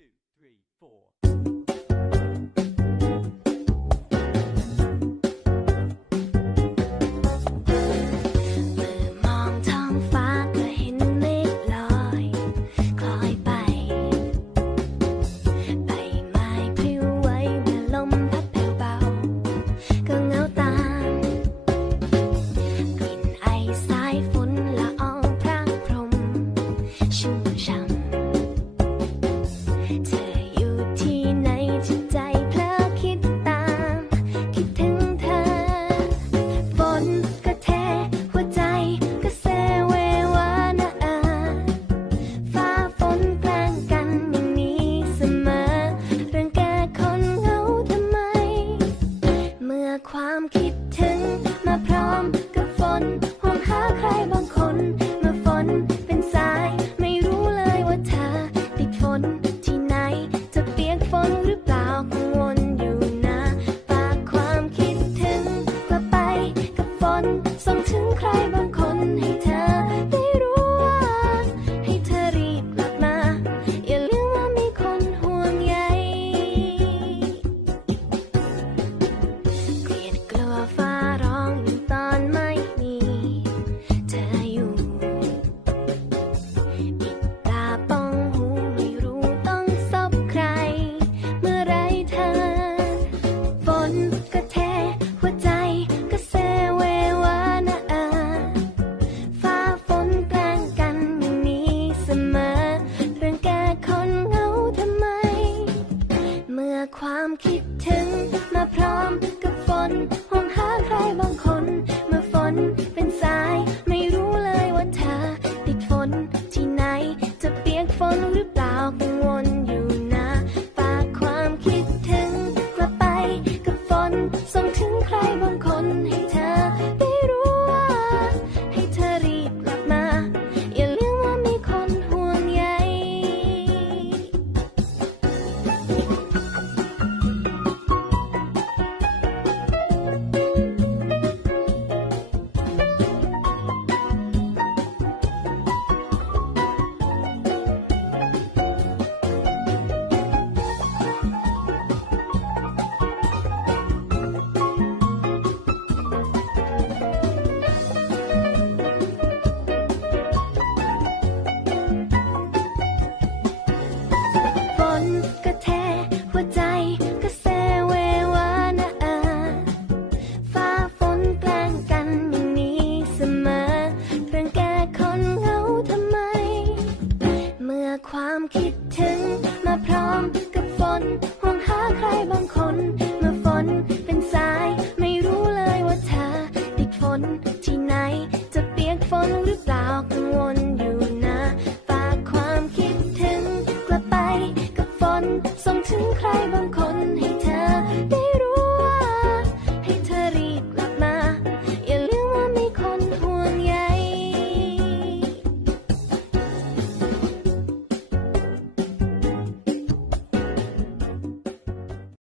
two, three, four. sun. ความคิดถึง มาพร้อมกับฝนห่วงหาใครบางคน เมื่อฝนเป็นสาย ไม่รู้เลยว่าเธอติดฝนที่ไหน จะเปียกฝนหรือเปล่ากังวลอยู่นะฝากความคิดถึงกลับไปกับฝนส่งถึงใครบางคนให้เธอ one.